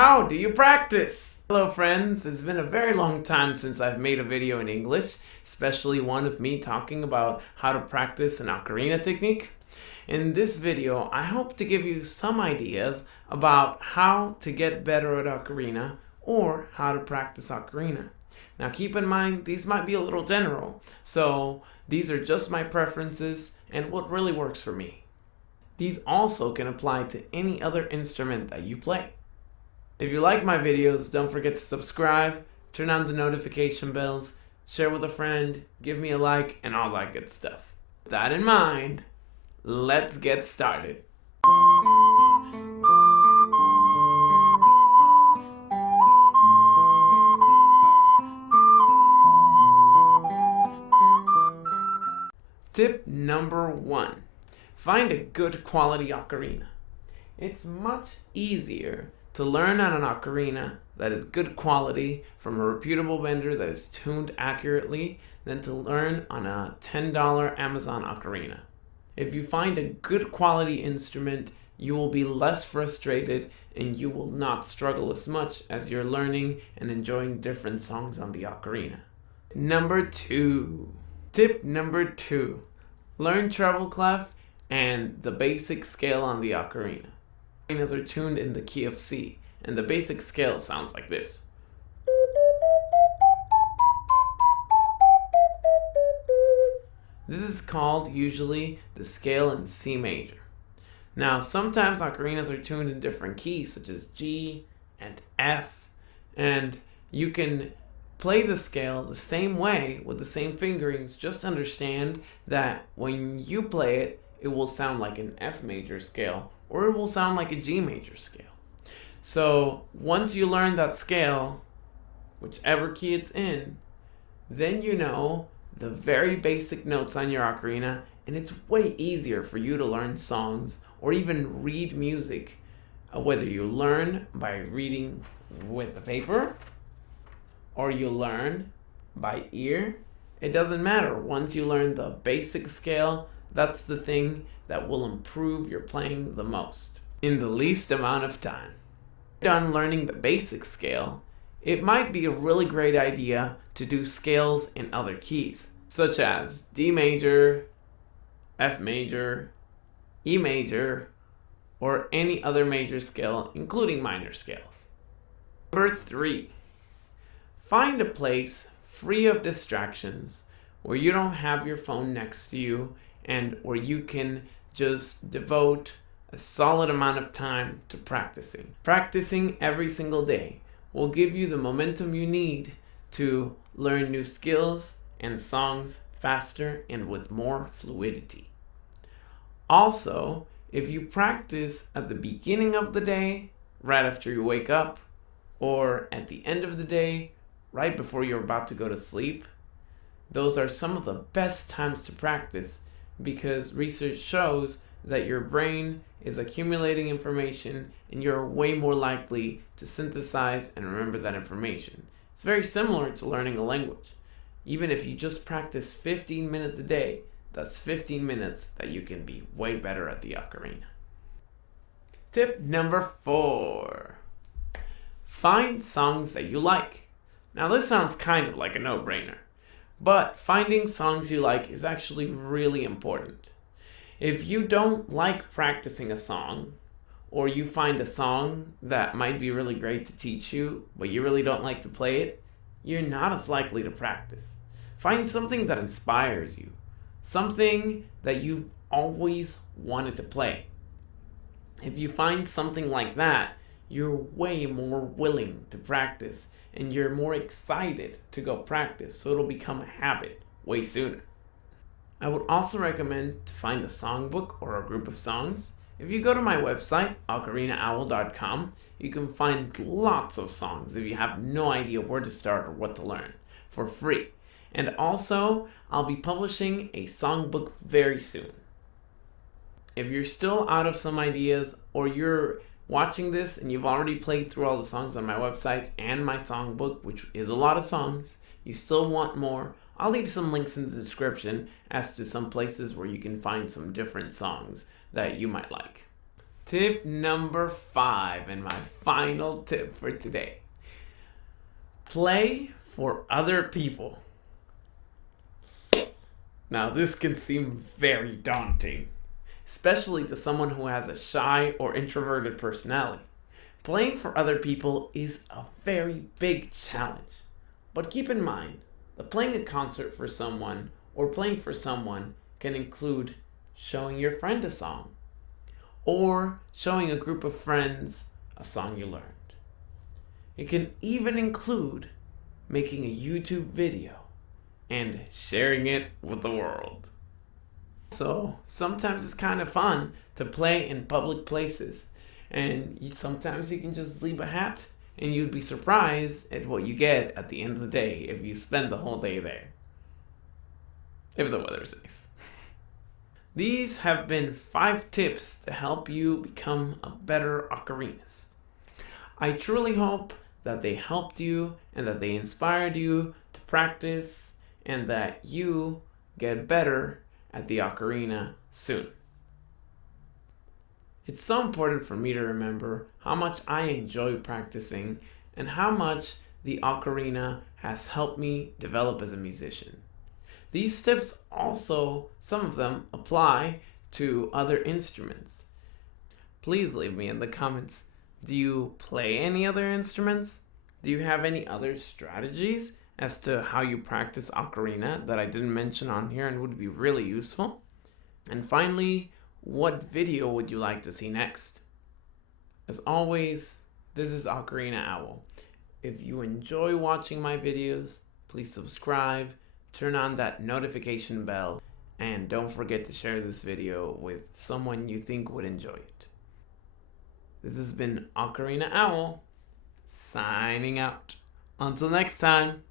How do you practice? Hello friends, it's been a very long time since I've made a video in English, especially one of me talking about how to practice an ocarina technique. In this video, I hope to give you some ideas about how to get better at ocarina or how to practice ocarina. Now keep in mind, these might be a little general, so these are just my preferences and what really works for me. These also can apply to any other instrument that you play. If you like my videos, don't forget to subscribe, turn on the notification bells, share with a friend, give me a like, and all that good stuff. With that in mind, let's get started. Tip number 1. Find a good quality ocarina. It's much easier to learn on an ocarina that is good quality from a reputable vendor that is tuned accurately than to learn on a $10 Amazon ocarina. If you find a good quality instrument, you will be less frustrated and you will not struggle as much as you're learning and enjoying different songs on the ocarina. Number 2. Tip number 2. Learn treble, clef, and the basic scale on the ocarina. Ocarinas are tuned in the key of C, and the basic scale sounds like this. This is called usually the scale in C major. Now, sometimes ocarinas are tuned in different keys, such as G and F, and you can play the scale the same way with the same fingerings. Just understand that when you play it, it will sound like an F major scale, or it will sound like a G major scale. So once you learn that scale, whichever key it's in, then you know the very basic notes on your ocarina, and it's way easier for you to learn songs or even read music, whether you learn by reading with the paper or you learn by ear. It doesn't matter. Once you learn the basic scale, that's the thing that will improve your playing the most in the least amount of time. Done learning the basic scale, it might be a really great idea to do scales in other keys, such as D major, F major, E major, or any other major scale, including minor scales. Number 3. Find a place free of distractions where you don't have your phone next to you and where you can just devote a solid amount of time to practicing. Practicing every single day will give you the momentum you need to learn new skills and songs faster and with more fluidity. Also, if you practice at the beginning of the day, right after you wake up, or at the end of the day, right before you're about to go to sleep, those are some of the best times to practice, because research shows that your brain is accumulating information and you're way more likely to synthesize and remember that information. It's very similar to learning a language. Even if you just practice 15 minutes a day, that's 15 minutes that you can be way better at the ocarina. Tip number 4. Find songs that you like. Now this sounds kind of like a no-brainer, but finding songs you like is actually really important. If you don't like practicing a song, or you find a song that might be really great to teach you, but you really don't like to play it, you're not as likely to practice. Find something that inspires you, something that you've always wanted to play. If you find something like that, you're way more willing to practice and you're more excited to go practice, so it'll become a habit way sooner. I would also recommend to find a songbook or a group of songs. If you go to my website, ocarinaowl.com, you can find lots of songs if you have no idea where to start or what to learn, for free. And also, I'll be publishing a songbook very soon. If you're still out of some ideas, or you're watching this and you've already played through all the songs on my website and my songbook, which is a lot of songs, you still want more, I'll leave some links in the description as to some places where you can find some different songs that you might like. Tip number 5, and my final tip for today. Play for other people. Now, this can seem very daunting, especially to someone who has a shy or introverted personality. Playing for other people is a very big challenge. But keep in mind that playing a concert for someone or playing for someone can include showing your friend a song or showing a group of friends a song you learned. It can even include making a YouTube video and sharing it with the world. So sometimes it's kind of fun to play in public places, and sometimes you can just leave a hat and you'd be surprised at what you get at the end of the day if you spend the whole day there. If the weather's nice. These have been 5 tips to help you become a better ocarinist. I truly hope that they helped you and that they inspired you to practice and that you get better at the ocarina soon. It's so important for me to remember how much I enjoy practicing and how much the ocarina has helped me develop as a musician. These tips also, some of them, apply to other instruments. Please leave me in the comments. Do you play any other instruments? Do you have any other strategies as to how you practice ocarina that I didn't mention on here and would be really useful? And finally, what video would you like to see next? As always, this is Ocarina Owl. If you enjoy watching my videos, please subscribe, turn on that notification bell, and don't forget to share this video with someone you think would enjoy it. This has been Ocarina Owl, signing out. Until next time.